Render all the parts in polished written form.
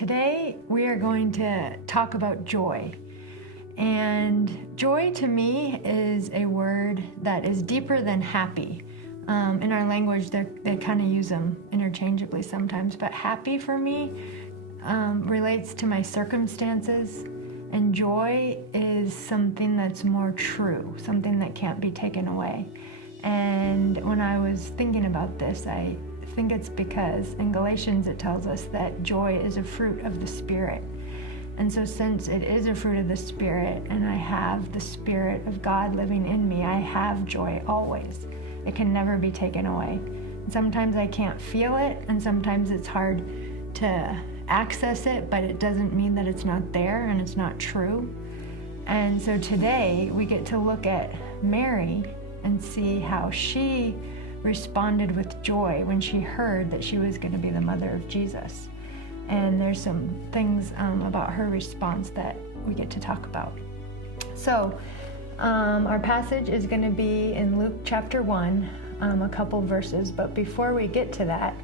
Today we are going to talk about joy. And joy to me is a word that is deeper than happy. In our language, they kind of use them interchangeably sometimes, but happy for me relates to my circumstances, and joy is something that's more true, something that can't be taken away. And when I was thinking about this, I think it's because in Galatians it tells us that joy is a fruit of the Spirit. And so since it is a fruit of the Spirit and I have the Spirit of God living in me, I have joy always. It can never be taken away. And sometimes I can't feel it, and sometimes it's hard to access it, but it doesn't mean that it's not there and it's not true. And so today we get to look at Mary and see how she responded with joy when she heard that she was going to be the mother of Jesus. And there's some things about her response that we get to talk about. So our passage is going to be in Luke chapter 1, a couple verses. But before we get to that,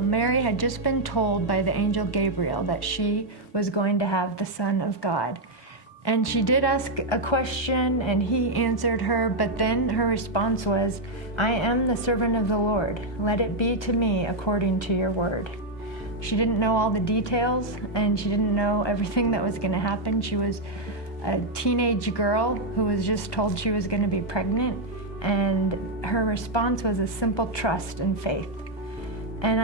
Mary had just been told by the angel Gabriel that she was going to have the Son of God. And she did ask a question, and he answered her, but then her response was, "I am the servant of the Lord. Let it be to me according to your word." She didn't know all the details, and she didn't know everything that was going to happen. She was a teenage girl who was just told she was going to be pregnant, and her response was a simple trust and faith. And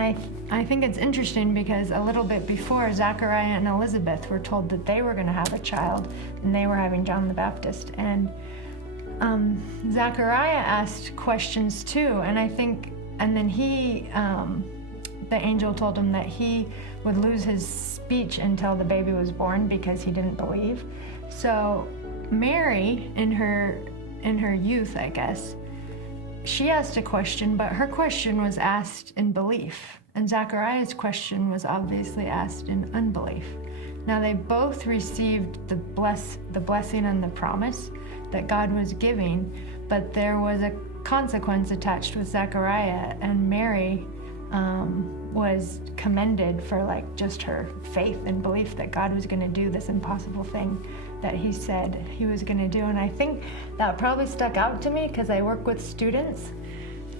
I think it's interesting because a little bit before, Zachariah and Elizabeth were told that they were going to have a child, and they were having John the Baptist. And Zachariah asked questions too, and then the angel told him that he would lose his speech until the baby was born because he didn't believe. So Mary, in her youth, I guess, she asked a question, but her question was asked in belief. And Zachariah's question was obviously asked in unbelief. Now they both received the blessing and the promise that God was giving, but there was a consequence attached with Zachariah, and Mary was commended for just her faith and belief that God was going to do this impossible thing that he said he was going to do. And I think that probably stuck out to me because I work with students,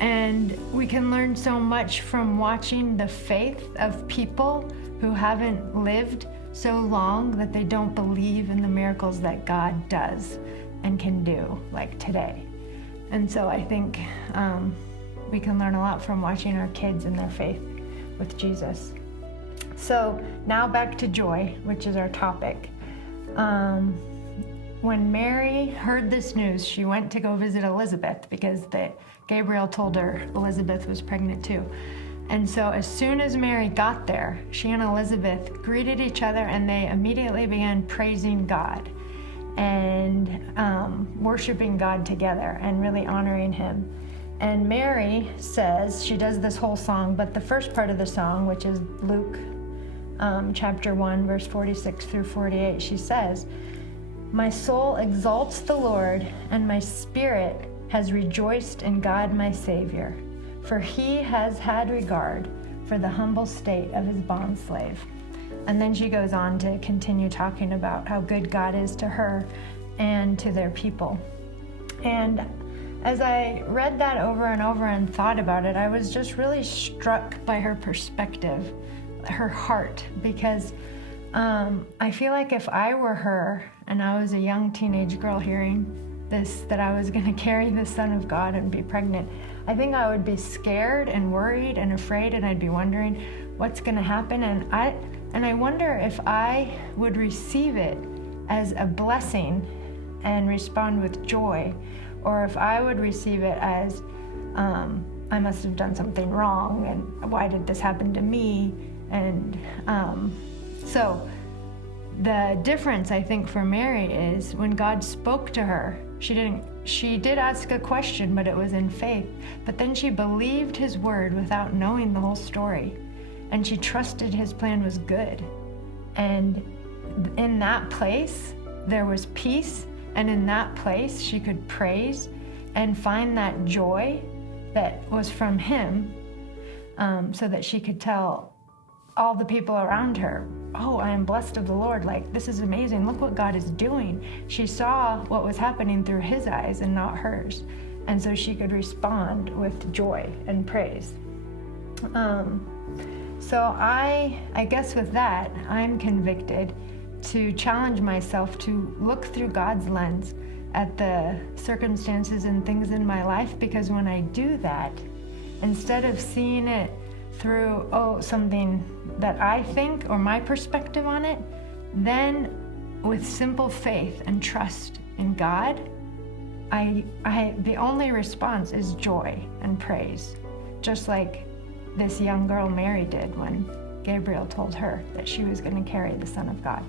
and we can learn so much from watching the faith of people who haven't lived so long that they don't believe in the miracles that God does and can do, like today. And so I think we can learn a lot from watching our kids and their faith with Jesus. So now back to joy, which is our topic. When Mary heard this news, she went to go visit Elizabeth because Gabriel told her Elizabeth was pregnant too. And so as soon as Mary got there, she and Elizabeth greeted each other, and they immediately began praising God and worshiping God together and really honoring him. And Mary says, she does this whole song, but the first part of the song, which is Luke chapter 1, verse 46 through 48, she says, "My soul exalts the Lord, and my spirit has rejoiced in God my Savior, for he has had regard for the humble state of his bondslave." And then she goes on to continue talking about how good God is to her and to their people. And as I read that over and over and thought about it, I was just really struck by her perspective, her heart, because I feel like if I were her and I was a young teenage girl hearing this, that I was going to carry the Son of God and be pregnant, I think I would be scared and worried and afraid, and I'd be wondering what's going to happen. And I wonder if I would receive it as a blessing and respond with joy, or if I would receive it as I must have done something wrong, and why did this happen to me? And so the difference, I think, for Mary is when God spoke to her, she did ask a question, but it was in faith. But then she believed his word without knowing the whole story, and she trusted his plan was good. And in that place, there was peace, and in that place, she could praise and find that joy that was from him, so that she could tell all the people around her, oh, I am blessed of the Lord. Like, this is amazing. Look what God is doing. She saw what was happening through his eyes and not hers. And so she could respond with joy and praise. So I guess with that, I'm convicted to challenge myself to look through God's lens at the circumstances and things in my life, because when I do that, instead of seeing it through, something that I think or my perspective on it, then with simple faith and trust in God, the only response is joy and praise, just like this young girl Mary did when Gabriel told her that she was going to carry the Son of God.